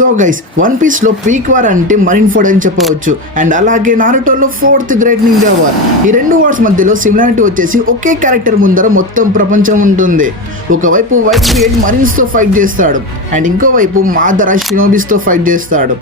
So guys one piece లో peak war అంటే మరిన్ Ford అని చెప్పవచ్చు. అండ్ అలాగే నారుటోలో ఫోర్త్ గ్రేట్ నింజా వార్. ఈ రెండు వార్స్ మధ్యలో సిమిలారిటీ వచ్చేసి ఒకే క్యారెక్టర్ ముందర మొత్తం ప్రపంచం ఉంటుంది. ఒకవైపు వైట్ బియర్డ్ మరిన్స్ తో ఫైట్ చేస్తాడు అండ్ ఇంకోవైపు మాదర షినోబిస్ తో ఫైట్ చేస్తాడు.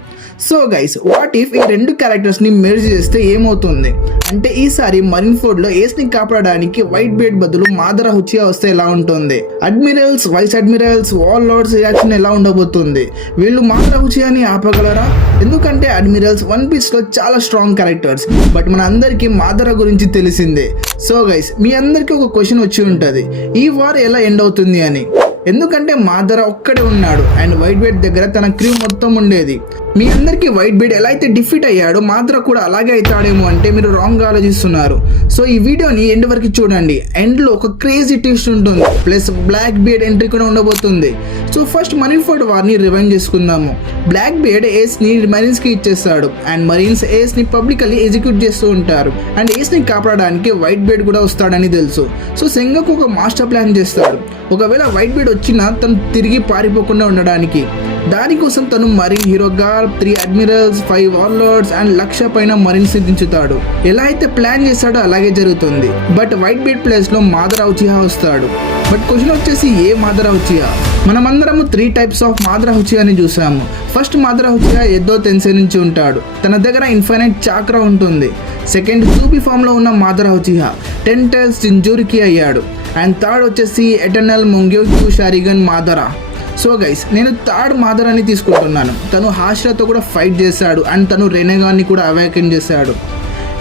సో గైస్ వాట్ ఇఫ్ ఈ రెండు క్యారెక్టర్స్ ని మెర్జ్ చేస్తే ఏమవుతుంది అంటే ఈసారి మరిన్ ఫోర్డ్ లో ఏస్ ని కాపాడడానికి వైట్ బియర్డ్ బదులు మాదర హుచియా వస్తే ఎలా ఉంటుంది? Admirals, vice admirals, warlords reaction ఎలా ఉండబోతుంది? వీళ్ళు మాదర హుచియాని ఆపగలరా? ఎందుకంటే అడ్మిరల్స్ వన్ పీస్ లో చాలా స్ట్రాంగ్ క్యారెక్టర్స్, బట్ మన అందరికి మాదర గురించి తెలిసిందే. సో గైస్ మీ అందరికి ఒక క్వశ్చన్ వచ్చి ఉంటుంది, ఈ వార్ ఎలా ఎండ్ అవుతుంది అని. ఎందుకంటే మాదర ఒక్కడే ఉన్నాడు అండ్ వైట్ బియర్డ్ దగ్గర తన క్రూ మొత్తం ఉండేది. మీ అందరికీ వైట్ బియర్డ్ ఎలా అయితే డిఫీట్ అయ్యాడో మాదర కూడా అలాగే అవుతాడేమో అంటే మీరు రాంగ్ ఆలోచిస్తున్నారు. సో ఈ వీడియోని ఎండ్ వరకు చూడండి. ఎండ్ లో ఒక క్రేజీ ట్విస్ట్ ఉంటుంది, ప్లస్ బ్లాక్ బియర్డ్ ఎంట్రీ కూడా ఉండబోతుంది. సో ఫస్ట్ మరిన్ ఫోర్డ్ వార్ని రివైండ్ చేసుకుందాము. బ్లాక్ బియర్డ్ ఏస్ ని మరీన్స్ కి ఇచ్చేస్తాడు అండ్ మరీన్స్ ఏస్ ని పబ్లికల్లీ ఎగ్జిక్యూట్ చేస్తూ ఉంటారు అండ్ ఏస్ ని కాపాడడానికి వైట్ బియర్డ్ కూడా వస్తాడని తెలుసు. సో సెంగకు ఒక మాస్టర్ ప్లాన్ చేస్తాడు. ఒకవేళ వైట్ బియర్డ్ వచ్చినా తను తిరిగి పారిపోకుండా ఉండడానికి. దానికోసం తను మరీన్ హీరోగా 3 అడ్మిరల్స్, 5 వార్లార్డ్స్ అండ్ 1,00,000 పైన మరీన్స్ దించుతాడు. ఎలా అయితే ప్లాన్ చేస్తాడో అలాగే జరుగుతుంది. బట్ వైట్ బియర్డ్ ప్లేస్ లో మాదర ఉచిహా వస్తాడు. బట్ క్వశ్చన్ వచ్చేసి ఏ మాదర ఉచిహా? మనమందరము 3 టైప్స్ ఆఫ్ మాదర హుచియాని చూసాము. ఫస్ట్ మాదర హుచియా ఎద్దో తెన్సే నుంచి ఉంటాడు, తన దగ్గర ఇన్ఫైనైట్ చాక్రా ఉంటుంది. సెకండ్ చూపి ఫామ్ లో ఉన్న మాదర హుచిహా 10 టైల్స్ జింజూరికి అయ్యాడు. అండ్ థర్డ్ వచ్చేసి ఎటర్నల్ మొంగ్యోక్యూ షారిగన్ మాదర. సో గైస్ నేను థర్డ్ మాదరాని తీసుకుంటున్నాను. తను హాష్రాతో కూడా ఫైట్ చేశాడు అండ్ తను రెనెగాన్ని కూడా అవేకన్ చేశాడు.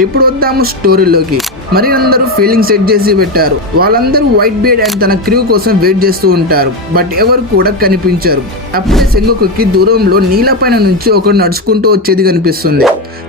ఇప్పుడు వద్దాము స్టోరీలోకి. మరి అందరూ ఫీలింగ్ సెట్ చేసి పెట్టారు. వాళ్ళందరూ వైట్ బియర్డ్ అండ్ తన క్రూ కోసం వెయిట్ చేస్తూ ఉంటారు, బట్ ఎవరు కూడా కనిపించారు. అప్పుడే సెంగోకుకి దూరంలో నీళ్ళ పైన నుంచి ఒకరు నడుచుకుంటూ వచ్చేది కనిపిస్తుంది.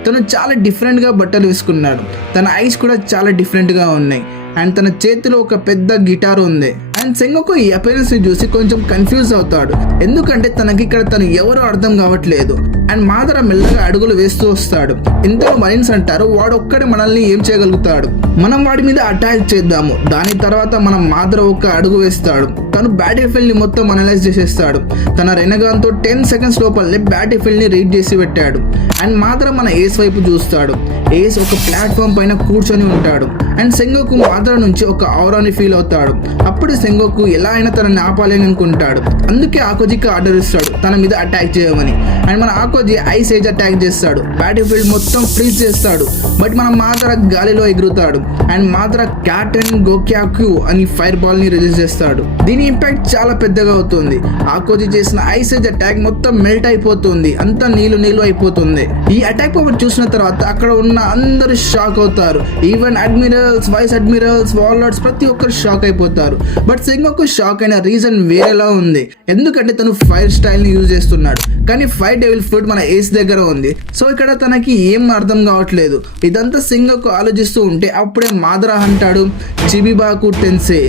తను చాలా డిఫరెంట్గా బట్టలు వేసుకున్నాడు. తన ఐస్ కూడా చాలా డిఫరెంట్గా ఉన్నాయి అండ్ తన చేతిలో ఒక పెద్ద గిటార్ ఉంది. అండ్ సెంగోకు ఈ అపియరెన్స్ ని చూసి కొంచెం కన్ఫ్యూజ్ అవుతాడు, ఎందుకంటే తనకి ఇక్కడ తను ఎవరో అర్థం కావట్లేదు. అండ్ మాదర మెల్లగా అడుగులు వేస్తూ వస్తాడు. ఇంతలో మరీన్స్ అంటారు వాడు ఒక్కడే మనల్ని ఏం చేయగలుగుతాడు, మనం వాడి మీద అటాక్ చేద్దాము. దాని తర్వాత మనం మాదర ఒక అడుగు వేస్తాడు. తను బ్యాటిల్ ఫీల్డ్ ని మొత్తం అనలైజ్ చేసేస్తాడు. తన రెనగాన్తో 10 సెకండ్స్ లోపలనే బ్యాటిల్ ఫీల్డ్ ని రీడ్ చేసి పెట్టాడు. అండ్ మాదర మన ఏస్ వైపు చూస్తాడు. ఏస్ ఒక ప్లాట్ఫామ్ పైన కూర్చొని ఉంటాడు అండ్ సెంగోకు మాదర నుంచి ఒక ఔరాని ఫీల్ అవుతాడు. అప్పుడు సెంగోకు ఎలా అయినా తనని ఆపాలని అనుకుంటాడు. అందుకే ఆకోజికి ఆర్డర్ ఇస్తాడు తన మీద అటాక్ చేయమని. అండ్ మన ఆకోజి ఐస్ ఏజ్ అటాక్ చేస్తాడు. బ్యాటిల్ ఫీల్డ్ మొత్తం ఫ్రీజ్ చేస్తాడు. బట్ మన మాదర గాలిలో ఎగురుతాడు అండ్ మాదర క్యాట్ అండ్ గోక్యాక్యూ అని ఫైర్ బాల్ ని రిలీజ్ చేస్తాడు. దీని ఇంపాక్ట్ చాలా పెద్దగా అవుతుంది. ఆకోజి చేసిన ఐస్ ఏజ్ అటాక్ మొత్తం మెల్ట్ అయిపోతుంది, అంతా నీళ్ళు అయిపోతుంది. ఈ అటాక్ పవర్ చూసిన తర్వాత అక్కడ ఉన్న అందరూ షాక్ అవుతారు. ఈవెన్ అడ్మిరల్స్, వైస్ అడ్మిరల్స్, వార్లార్డ్స్ ప్రతి ఒక్కరు షాక్ అయిపోతారు. బట్ సెంగోకు షాక్ అయిన రీజన్ వేరేలా ఉంది. ఎందుకంటే తను ఫైర్ స్టైల్ ని యూజ్ చేస్తున్నాడు, కానీ ఫైర్ డెవిల్ ఫ్రూట్ మన ఏస్ దగ్గర ఉంది. సో ఇక్కడ తనకి ఏం అర్థం కావట్లేదు. ఇదంతా సెంగోకు ఆలోచిస్తూ ఉంటే అప్పుడే మాదర అంటాడు చిబిబాకు టెన్సే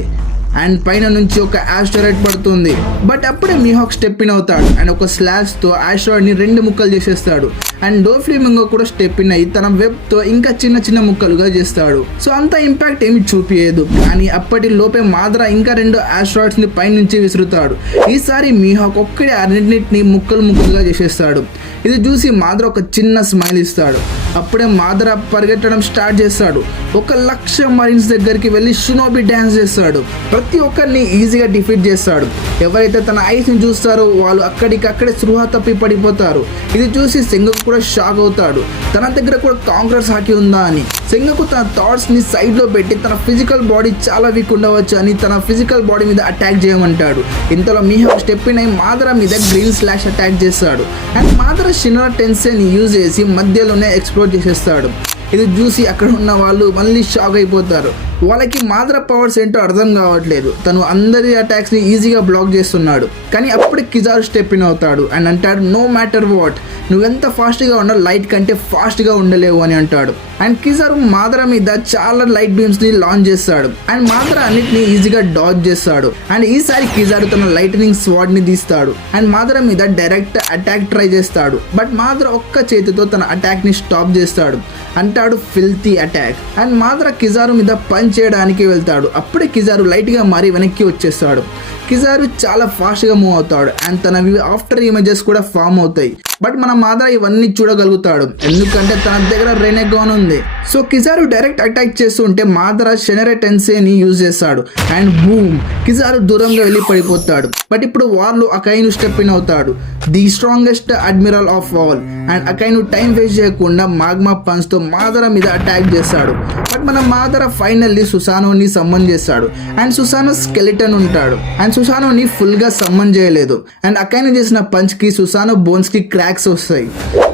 అండ్ పైన నుంచి ఒక ఆస్టరాయిడ్ పడుతుంది. బట్ అప్పుడే మీహాక్ స్టెప్ ఇన్ అవుతాడు అండ్ ఒక స్లాష్ తో ఆస్టరాయిడ్ ని 2 ముక్కలు చేసేస్తాడు. అండ్ డోఫ్లేమింగో కూడా స్టెప్ ఇన్ అయ్యి తన వెబ్ తో ఇంకా చిన్న ముక్కలుగా చేస్తాడు. సో అంత ఇంపాక్ట్ ఏమి చూపించదు, కానీ అప్పటి లోపే మాదర ఇంకా 2 ఆస్టరాయిడ్స్ ని పై నుంచి విసురుతాడు. ఈసారి మీహాక్ ఒక్కడే అన్నింటిని ముక్కలుగా చేసేస్తాడు. ఇది చూసి మాదర ఒక చిన్న స్మైల్ ఇస్తాడు. అప్పుడే మాదర పరిగెట్టడం స్టార్ట్ చేస్తాడు. 1,00,000 మరీన్స్ దగ్గరికి వెళ్ళి షినోబి డ్యాన్స్ చేస్తాడు. ప్రతి ఒక్కరిని ఈజీగా డిఫీట్ చేస్తాడు. ఎవరైతే తన ఐస్ ని చూస్తారో వాళ్ళు అక్కడికక్కడే స్పృహ తప్పి పడిపోతారు. ఇది చూసి సెంగకు కూడా షాక్ అవుతాడు. తన దగ్గర కూడా కాంగ్రెస్ హాకీ ఉందా అని. సెంగకు తన థాట్స్ ని సైడ్ లో పెట్టి తన ఫిజికల్ బాడీ చాలా వీక్ ఉండవచ్చు అని తన ఫిజికల్ బాడీ మీద అటాక్ చేయమంటాడు. ఇంతలో మీహాక్ స్టెప్ ఇన్ అయి మాదర మీద గ్రీన్ స్లాష్ అటాక్ చేస్తాడు. అండ్ మాదర షినోరా టెన్సేని యూజ్ చేసి మధ్యలోనే ఎక్స్ప్లోర్ చేసేస్తాడు. ఇది చూసి అక్కడ ఉన్న వాళ్ళు మళ్ళీ షాక్ అయిపోతారు. వాళ్ళకి మాదర పవర్స్ ఏంటో అర్థం కావట్లేదు. తను అందరి అటాక్స్ ని ఈజీగా బ్లాక్ చేస్తున్నాడు. కానీ అప్పుడే కిజారు స్టెప్ ఇన్ అవుతాడు అండ్ అంటాడు నో మ్యాటర్ వాట్, నువ్వెంత ఫాస్ట్గా ఉన్నావు లైట్ కంటే ఫాస్ట్గా ఉండలేవు అని అంటాడు. అండ్ కిజారు మాదర మీద చాలా లైట్ బీమ్స్ ని లాంచ్ చేస్తాడు అండ్ మాదర అన్నిటిని ఈజీగా డాజ్ చేస్తాడు. అండ్ ఈసారి కిజారు తన లైటనింగ్ స్వాడ్ ని తీస్తాడు అండ్ మాదర మీద డైరెక్ట్ అటాక్ ట్రై చేస్తాడు. బట్ మాదర ఒక్క చేతితో తన అటాక్ ని స్టాప్ చేస్తాడు. అంటాడు ఫిల్తీ అటాక్. అండ్ మాదర కిజారు మీద పంచ్ చేయడానికి వెళ్తాడు. అప్పుడే కిజారు లైట్ గా మారి వెనక్కి వచ్చేస్తాడు. కిజారు చాలా ఫాస్ట్గా మూవ్ అవుతాడు అండ్ తన ఆఫ్టర్ ఇమేజెస్ కూడా ఫామ్ అవుతాయి. బట్ మన మాదర ఇవన్నీ చూడగలుగుతాడు ఎందుకంటే తన దగ్గర రెనెగాన్ ఉంది. సో కిజారు డైరెక్ట్ అటాక్ చేస్తుంటే మాదర షెనెరే టెన్సేని యూజ్ చేస్తాడు అండ్ బూమ్ కిజారు దూరంగా వెళ్ళి పడిపోతాడు. బట్ ఇప్పుడు వార్లో అకైను స్టెప్ ఇన్ అవుతాడు, the strongest admiral of all. And Akainu time waste చేయకుండా మాగ్మా పంచ్ తో మాదర మీద అటాక్ చేస్తాడు. బట్ మన మాదర ఫైనల్లీ సుసానోని సమ్మన్ చేస్తాడు అండ్ సుసానో స్కెలిటన్ ఉంటాడు అండ్ సుసానోని ఫుల్ గా సమ్మన్ చేయలేదు అండ్ అకైను చేసిన పంచ్ కి సుసానో బోన్స్ కి క్రాక్స్ వస్తాయి.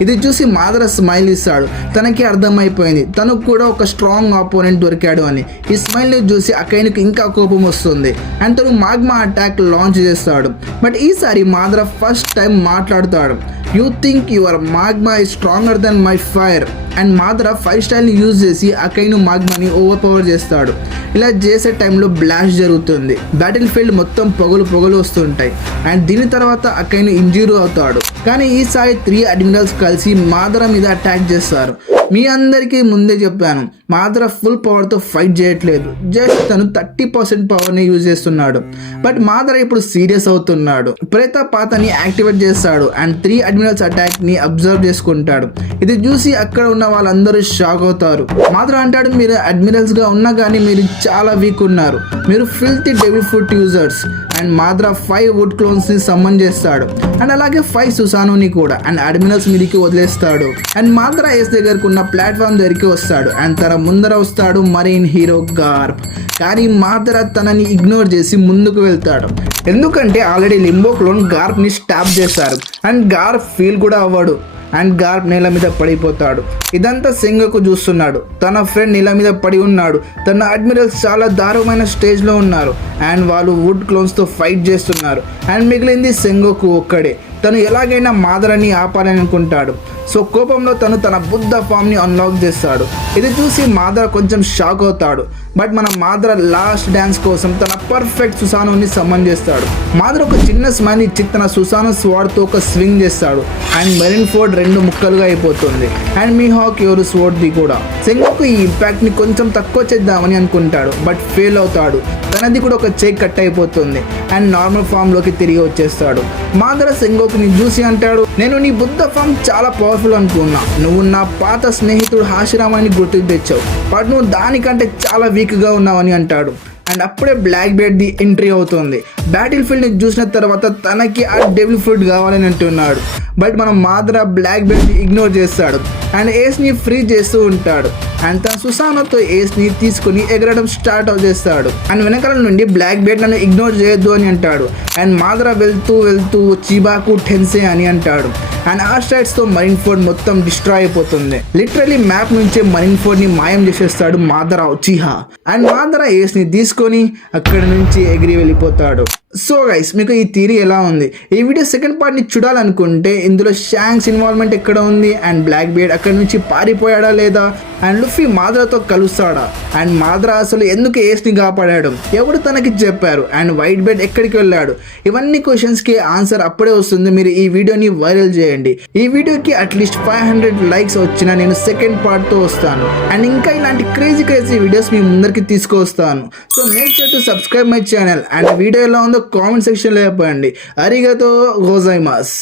ఇది చూసి మాదర స్మైల్ ఇస్తాడు, తనకి అర్థమైపోయింది తనకు కూడా ఒక స్ట్రాంగ్ ఆపోనెంట్ దొరికాడు అని. ఈ స్మైల్ ని చూసి అకైనుకి ఇంకా కోపం వస్తుంది అండ్ తను మాగ్మా అటాక్ లాంచ్ చేస్తాడు. బట్ ఈసారి మాదర ఫస్ట్ టైం మాట్లాడుతాడు, you think your magma is stronger then my fire. And Madara fire స్టైల్ని యూజ్ చేసి అకైను మాగ్మాని ఓవర్ పవర్ చేస్తాడు. ఇలా చేసే టైంలో బ్లాస్ట్ జరుగుతుంది, బ్యాటిల్ ఫీల్డ్ మొత్తం పొగలు వస్తుంటాయి అండ్ దీని తర్వాత అకైను ఇంజ్యూర్ అవుతాడు. కానీ ఈసారి 3 అడ్మిరల్స్ కలిసి మాదర మీద అటాక్ చేస్తారు. మీ అందరికీ ముందే చెప్పాను, మాదర ఫుల్ పవర్తో ఫైట్ చేయట్లేదు, జస్ట్ తను 30% పవర్ని యూజ్ చేస్తున్నాడు. బట్ మాదర ఇప్పుడు సీరియస్ అవుతున్నాడు, ప్రేత పాతని యాక్టివేట్ చేస్తాడు అండ్ 3 అడ్మిరల్స్ అటాక్ని అబ్జర్వ్ చేసుకుంటాడు. ఇది చూసి అక్కడ ఉన్న వాళ్ళందరూ షాక్ అవుతారు. మాదర అంటాడు, మీరు అడ్మిరల్స్గా ఉన్నా కానీ మీరు చాలా వీక్ ఉన్నారు, మీరు filthy devil fruit users. And Madara 5 wood క్లోన్స్ని సమ్మన్ చేస్తాడు అండ్ అలాగే 5 సుసానోని కూడా అండ్ అడ్మిరల్స్ మీదకి వదిలేస్తాడు. అండ్ మాదర ఏస్ దగ్గరకు ఉన్న ప్లాట్ఫామ్ దగ్గరికి వస్తాడు అండ్ తన ముందర వస్తాడు మరీన్ హీరో గార్ప్. కానీ మాదర తనని ఇగ్నోర్ చేసి ముందుకు వెళ్తాడు ఎందుకంటే ఆల్రెడీ లింబో క్లోన్ గార్ప్ని స్టాప్ చేశారు అండ్ గార్ప్ ఫీల్ కూడా అవ్వడు అండ్ గార్ప్ నేల మీద పడిపోతాడు. ఇదంతా సెంగోకు చూస్తున్నాడు, తన ఫ్రెండ్ నేల మీద పడి ఉన్నాడు, తన అడ్మిరల్స్ చాలా దారుణమైన స్టేజ్లో ఉన్నారు అండ్ వాళ్ళు వుడ్ క్లోన్స్తో ఫైట్ చేస్తున్నారు అండ్ మిగిలింది సెంగోకు ఒక్కడే. తను ఎలాగైనా మాదరని ఆపాలని అనుకుంటాడు. సో కోపంలో తను తన బుద్ధ ఫామ్ని అన్లాక్ చేస్తాడు. ఇది చూసి మాదర కొంచెం షాక్ అవుతాడు. బట్ మన మాదర లాస్ట్ డ్యాన్స్ కోసం తన పర్ఫెక్ట్ సుసానోని సమ్మన్ చేస్తాడు. మాదర ఒక చిన్న స్మైల్ ఇచ్చి తన సుసానో స్వార్డ్తో ఒక స్వింగ్ చేస్తాడు అండ్ మెరిన్ ఫోర్డ్ 2 ముక్కలుగా అయిపోతుంది అండ్ మీహాక్ ఎవరు స్వార్డ్ది కూడా. సెంగోకు ఈ ఇంపాక్ట్ని కొంచెం తక్కువ చేద్దామని అనుకుంటాడు బట్ ఫెయిల్ అవుతాడు. తనది కూడా ఒక చెక్ కట్ అయిపోతుంది అండ్ నార్మల్ ఫామ్లోకి తిరిగి వచ్చేస్తాడు. మాదర సెంగోకుని చూసి అంటాడు, నేను నీ బుద్ధ ఫామ్ చాలా పవర్ఫుల్ అనుకున్నా, నువ్వు నా పాత స్నేహితుడు హాషిరామాని గుర్తుకు తెచ్చావు, బట్ నువ్వు దానికంటే చాలా వీక్గా ఉన్నావని అంటాడు. అండ్ అప్పుడే బ్లాక్ బెర్ట్ ది ఎంట్రీ అవుతుంది. బ్యాటిల్ ఫీల్డ్ని చూసిన తర్వాత తనకి ఆ డెవిల్ ఫుడ్ కావాలని అంటున్నాడు. బట్ మనం మాదర బ్లాక్ బెర్ట్ని ఇగ్నోర్ చేస్తాడు అండ్ ఏస్ని ఫ్రీ చేస్తూ ఉంటాడు అండ్ తన సుసానోతో ఏస్ని తీసుకుని ఎగరడం స్టార్ట్ చేస్తాడు అండ్ వెనకాల నుండి బ్లాక్ బెర్ట్ నన్ను ఇగ్నోర్ చేయొద్దు అని అంటాడు అండ్ మాదర వెళ్తూ చిబాకు టెన్సే అని అంటాడు అండ్ ఆస్ట్రాయిడ్స్తో మరీన్ ఫోర్డ్ మొత్తం డిస్ట్రాయ్ అయిపోతుంది. లిటరలీ మ్యాప్ నుంచే మరీన్ ఫోర్డ్ని మాయం చేసేస్తాడు మాదర ఉచిహా అండ్ మాదర ఏస్ని తీసుకొని అక్కడి నుంచి ఎగిరి వెళ్ళిపోతాడు. సో గైస్, మీకు ఈ థియరీ ఎలా ఉంది? ఈ వీడియో సెకండ్ పార్ట్ని చూడాలనుకుంటే ఇందులో షాంక్స్ ఇన్వాల్వ్మెంట్ ఎక్కడ ఉంది అండ్ బ్లాక్ బెర్ట్ అక్కడి నుంచి పారిపోయాడా లేదా అండ్ లుఫీ మాదరతో కలుస్తాడా అండ్ మాదర అసలు ఎందుకు ఏస్ని కాపాడాడు, ఎవరు తనకి చెప్పారు అండ్ వైట్ బెర్ట్ ఎక్కడికి వెళ్ళాడు, ఇవన్నీ క్వశ్చన్స్కి ఆన్సర్ అప్పుడే వస్తుంది. మీరు ఈ వీడియోని వైరల్ చేయండి. ఈ వీడియోకి అట్లీస్ట్ 500 లైక్స్ వచ్చినా నేను సెకండ్ పార్ట్తో వస్తాను అండ్ ఇంకా ఇలాంటి క్రేజీ వీడియోస్ మీ ముందరికి తీసుకొస్తాను. So make sure to subscribe my channel and video ఎలా ఉందో కామెంట్ సెక్షన్లో చెప్పండి. అరిగతో గోజైమాస్.